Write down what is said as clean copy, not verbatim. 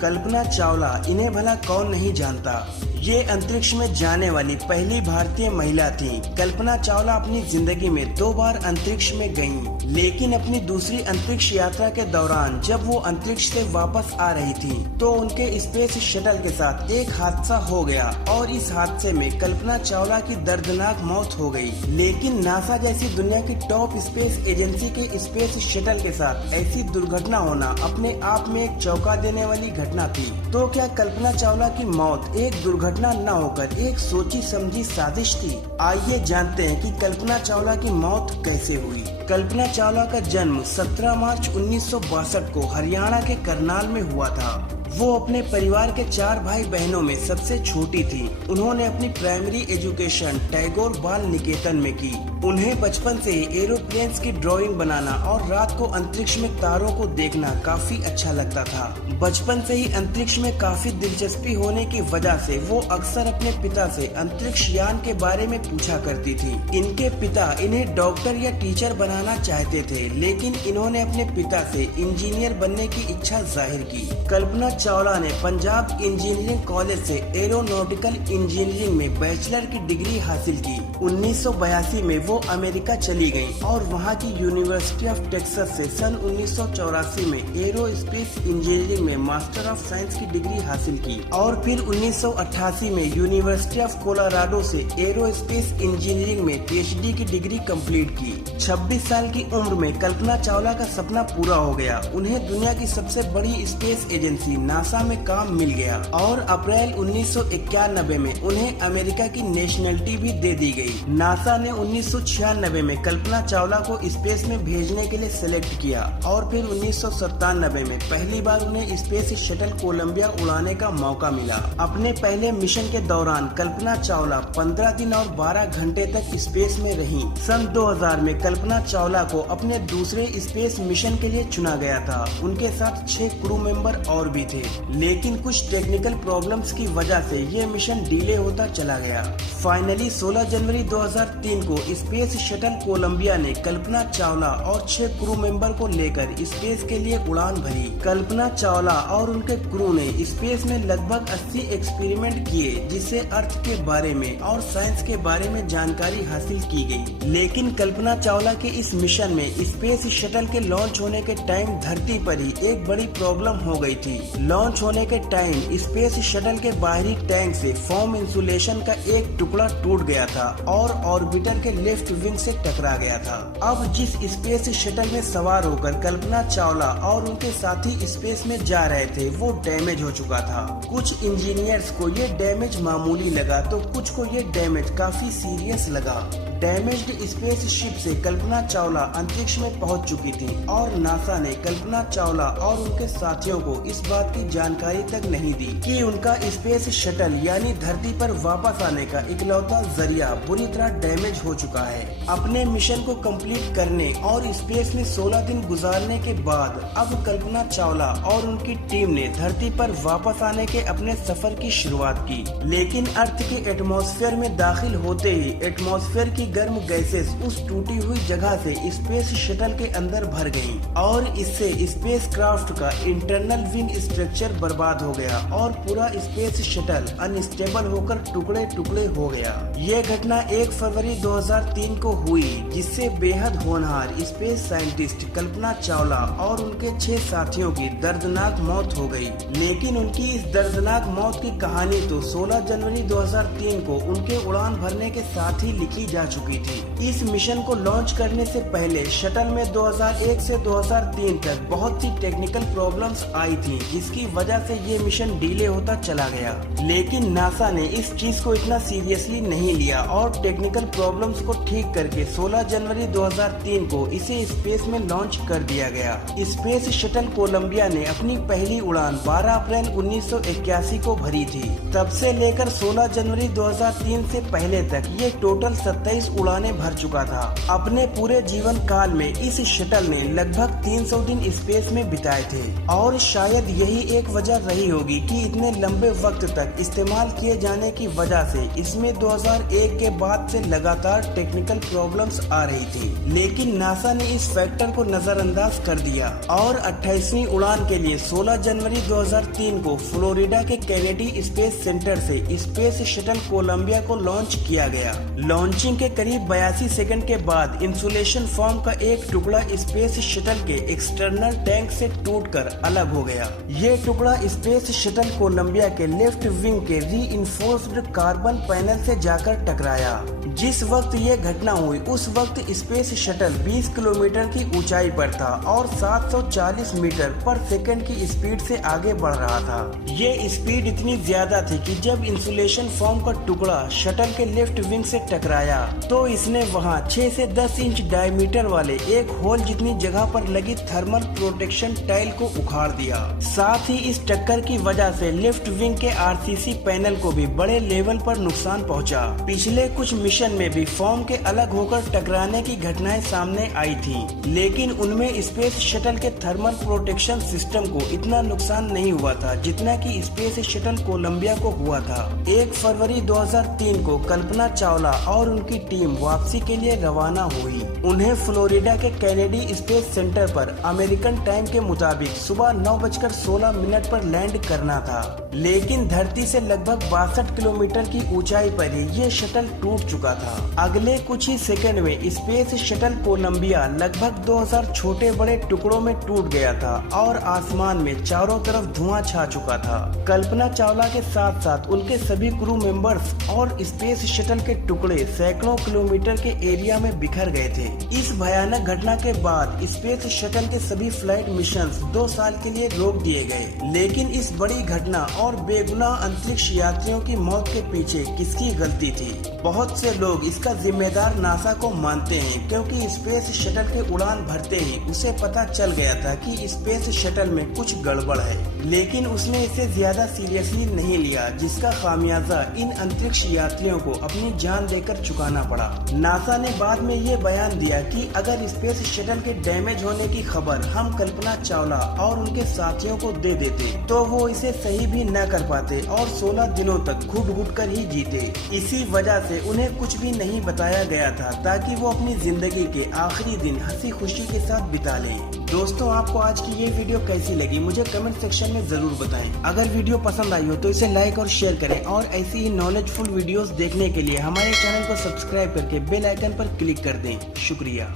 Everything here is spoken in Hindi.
कल्पना चावला, इन्हें भला कौन नहीं जानता। ये अंतरिक्ष में जाने वाली पहली भारतीय महिला थीं। कल्पना चावला अपनी जिंदगी में 2 बार अंतरिक्ष में गईं, लेकिन अपनी दूसरी अंतरिक्ष यात्रा के दौरान जब वो अंतरिक्ष से वापस आ रही थीं, तो उनके स्पेस शटल के साथ एक हादसा हो गया और इस हादसे में कल्पना चावला की दर्दनाक मौत हो गई। लेकिन नासा जैसी दुनिया की टॉप स्पेस एजेंसी के स्पेस शटल के साथ ऐसी दुर्घटना होना अपने आप में एक चौंका देने वाली घटना थी। तो क्या कल्पना चावला की मौत एक दुर्घटना न होकर एक सोची समझी साजिश थी? आइए जानते हैं कि कल्पना चावला की मौत कैसे हुई। कल्पना चावला का जन्म 17 मार्च 1962 को हरियाणा के करनाल में हुआ था। वो अपने परिवार के 4 भाई बहनों में सबसे छोटी थी। उन्होंने अपनी प्राइमरी एजुकेशन टैगोर बाल निकेतन में की। उन्हें बचपन से ही एरोप्लेन्स की ड्राइंग बनाना और रात को अंतरिक्ष में तारों को देखना काफी अच्छा लगता था। बचपन से ही अंतरिक्ष में काफी दिलचस्पी होने की वजह से वो अक्सर अपने पिता से अंतरिक्ष यान के बारे में पूछा करती थी। इनके पिता इन्हें डॉक्टर या टीचर बनाना चाहते थे, लेकिन इन्होंने अपने पिता से इंजीनियर बनने की इच्छा जाहिर की। कल्पना चावला ने पंजाब इंजीनियरिंग कॉलेज से एरोनॉटिकल इंजीनियरिंग में बैचलर की डिग्री हासिल की। 1982 में वो अमेरिका चली गयी और वहाँ की यूनिवर्सिटी ऑफ टेक्सास से सन 1984 में एरोस्पेस इंजीनियरिंग में मास्टर ऑफ साइंस की डिग्री हासिल की और फिर 1988 में यूनिवर्सिटी ऑफ कोलोराडो से एरोस्पेस इंजीनियरिंग में पीएचडी की डिग्री कंप्लीट की। 26 साल की उम्र में कल्पना चावला का सपना पूरा हो गया। उन्हें दुनिया की सबसे बड़ी स्पेस एजेंसी नासा में काम मिल गया और अप्रैल 1991 में उन्हें अमेरिका की नेशनलिटी भी दे दी गई। नासा ने 1996 में कल्पना चावला को स्पेस में भेजने के लिए सिलेक्ट किया और फिर 1997 में पहली बार उन्हें स्पेस शटल कोलंबिया उड़ाने का मौका मिला। अपने पहले मिशन के दौरान कल्पना चावला 15 दिन और 12 घंटे तक स्पेस में रहीं। सन 2000 में कल्पना चावला को अपने दूसरे स्पेस मिशन के लिए चुना गया था। उनके साथ 6 क्रू मेंबर और भी थे, लेकिन कुछ टेक्निकल प्रॉब्लम्स की वजह से ये मिशन डिले होता चला गया। फाइनली 16 जनवरी 2003 को स्पेस शटल कोलंबिया ने कल्पना चावला और 6 क्रू मेंबर को लेकर स्पेस के लिए उड़ान भरी। कल्पना चावला और उनके क्रू ने स्पेस में लगभग 80 एक्सपेरिमेंट किए, जिससे अर्थ के बारे में और साइंस के बारे में जानकारी हासिल की गई। लेकिन कल्पना चावला के इस मिशन में स्पेस शटल के लॉन्च होने के टाइम धरती पर ही एक बड़ी प्रॉब्लम हो गई थी। लॉन्च होने के टाइम स्पेस शटल के बाहरी टैंक से फोम इंसुलेशन का एक टुकड़ा टूट गया था और ऑर्बिटर के लेफ्ट विंग से टकरा गया था। अब जिस स्पेस शटल में सवार होकर कल्पना चावला और उनके साथी स्पेस में जा रहे थे, वो डैमेज हो चुका था। कुछ इंजीनियर्स को ये डैमेज मामूली लगा तो कुछ को ये डैमेज काफी सीरियस लगा। डैमेज्ड स्पेस शिप से कल्पना चावला अंतरिक्ष में पहुंच चुकी थी और नासा ने कल्पना चावला और उनके साथियों को इस बात की जानकारी तक नहीं दी कि उनका स्पेस शटल यानी धरती पर वापस आने का इकलौता जरिया बुरी तरह डैमेज हो चुका है। अपने मिशन को कंप्लीट करने और स्पेस में 16 दिन गुजारने के बाद अब कल्पना चावला और उनकी टीम ने धरती पर वापस आने के अपने सफर की शुरुआत की। लेकिन अर्थ के एटमॉस्फेयर में दाखिल होते ही एटमॉस्फेयर की गर्म गैसेस उस टूटी हुई जगह से स्पेस शटल के अंदर भर गईं और इससे स्पेस क्राफ्ट का इंटरनल विंग स्ट्रक्चर बर्बाद हो गया और पूरा स्पेस शटल अनस्टेबल होकर टुकड़े टुकड़े हो गया। ये घटना 1 फरवरी 2003 को हुई, जिससे बेहद होनहार स्पेस साइंटिस्ट कल्पना चावला और उनके 6 साथियों की दर्दनाक मौत हो गई। लेकिन उनकी इस दर्दनाक मौत की कहानी तो 16 जनवरी 2003 को उनके उड़ान भरने के साथ ही लिखी जा चुकी थी। इस मिशन को लॉन्च करने से पहले शटल में 2001 से 2003 तक बहुत सी टेक्निकल प्रॉब्लम्स आई थी, जिसकी वजह से ये मिशन डिले होता चला गया। लेकिन नासा ने इस चीज को इतना सीरियसली नहीं लिया और टेक्निकल प्रॉब्लम्स को ठीक करके 16 जनवरी 2003 को इसे स्पेस में लॉन्च कर दिया गया। स्पेस शटल कोलंबिया ने अपनी पहली उड़ान 12 अप्रैल 1981 को भरी थी। तब से लेकर 16 जनवरी 2003 से पहले तक ये टोटल 27 40 उड़ानें भर चुका था। अपने पूरे जीवन काल में इस शटल ने लगभग 300 दिन स्पेस में बिताए थे और शायद यही एक वजह रही होगी कि इतने लंबे वक्त तक इस्तेमाल किए जाने की वजह से इसमें 2001 के बाद से लगातार टेक्निकल प्रॉब्लम्स आ रही थी। लेकिन नासा ने इस फैक्टर को नजरअंदाज कर दिया और 28वीं उड़ान के लिए 16 जनवरी 2003 को फ्लोरिडा के केनेडी स्पेस सेंटर से स्पेस शटल कोलंबिया को लॉन्च किया गया। लॉन्चिंग के करीब 82 सेकंड के बाद इंसुलेशन फोम का एक टुकड़ा स्पेस शटल के एक्सटर्नल टैंक से टूटकर अलग हो गया। ये टुकड़ा स्पेस शटल कोलंबिया के लेफ्ट विंग के रीइंफोर्स्ड कार्बन पैनल से जाकर टकराया। जिस वक्त ये घटना हुई उस वक्त स्पेस शटल 20 किलोमीटर की ऊंचाई पर था और 740 मीटर पर सेकंड की स्पीड से आगे बढ़ रहा था। ये स्पीड इतनी ज्यादा थी कि जब इंसुलेशन फोम का टुकड़ा शटल के लेफ्ट विंग से टकराया तो इसने वहां 6 से 10 इंच डायमीटर वाले एक होल जितनी जगह पर लगी थर्मल प्रोटेक्शन टाइल को उखाड़ दिया। साथ ही इस टक्कर की वजह से लेफ्ट विंग के आरसीसी पैनल को भी बड़े लेवल पर नुकसान पहुंचा। पिछले कुछ मिशन में भी फोम के अलग होकर टकराने की घटनाएं सामने आई थी, लेकिन उनमें स्पेस शटल के थर्मल प्रोटेक्शन सिस्टम को इतना नुकसान नहीं हुआ था जितना कि स्पेस शटल कोलंबिया को हुआ था। 1 फरवरी 2003 को कल्पना चावला और उनकी टीम वापसी के लिए रवाना हुई। उन्हें फ्लोरिडा के केनेडी स्पेस सेंटर पर अमेरिकन टाइम के मुताबिक सुबह 9:16 पर लैंड करना था, लेकिन धरती से लगभग 62 किलोमीटर की ऊंचाई पर ही ये शटल टूट चुका था। अगले कुछ ही सेकंड में स्पेस शटल कोलंबिया लगभग 2000 छोटे बड़े टुकड़ों में टूट गया था और आसमान में चारों तरफ धुआं छा चुका था। कल्पना चावला के साथ साथ उनके सभी क्रू मेंबर्स और स्पेस शटल के टुकड़े सैकड़ों किलोमीटर के एरिया में बिखर गए थे। इस भयानक घटना के बाद स्पेस शटल के सभी फ्लाइट मिशंस 2 साल के लिए रोक दिए गए। लेकिन इस बड़ी घटना और बेगुनाह अंतरिक्ष यात्रियों की मौत के पीछे किसकी गलती थी? बहुत से लोग इसका जिम्मेदार नासा को मानते हैं, क्योंकि स्पेस शटल के उड़ान भरते ही उसे पता चल गया था कि स्पेस शटल में कुछ गड़बड़ है, लेकिन उसने इसे ज्यादा सीरियसली नहीं लिया, जिसका खामियाजा इन अंतरिक्ष यात्रियों को अपनी जान देकर चुकाना पड़ा। नासा ने बाद में ये बयान दिया कि अगर स्पेस शटल के डैमेज होने की खबर हम कल्पना चावला और उनके साथियों को दे देते तो वो इसे सही भी न कर पाते और 16 दिनों तक घुट-घुट कर ही जीते। इसी वजह से उन्हें कुछ भी नहीं बताया गया था ताकि वो अपनी जिंदगी के आखिरी दिन हंसी खुशी के साथ बिता लें। दोस्तों, आपको आज की ये वीडियो कैसी लगी मुझे कमेंट सेक्शन में जरूर बताएं। अगर वीडियो पसंद आई हो तो इसे लाइक और शेयर करें और ऐसी ही नॉलेजफुल वीडियोस देखने के लिए हमारे चैनल को सब्सक्राइब करके बेल आइकन पर क्लिक कर दें। शुक्रिया।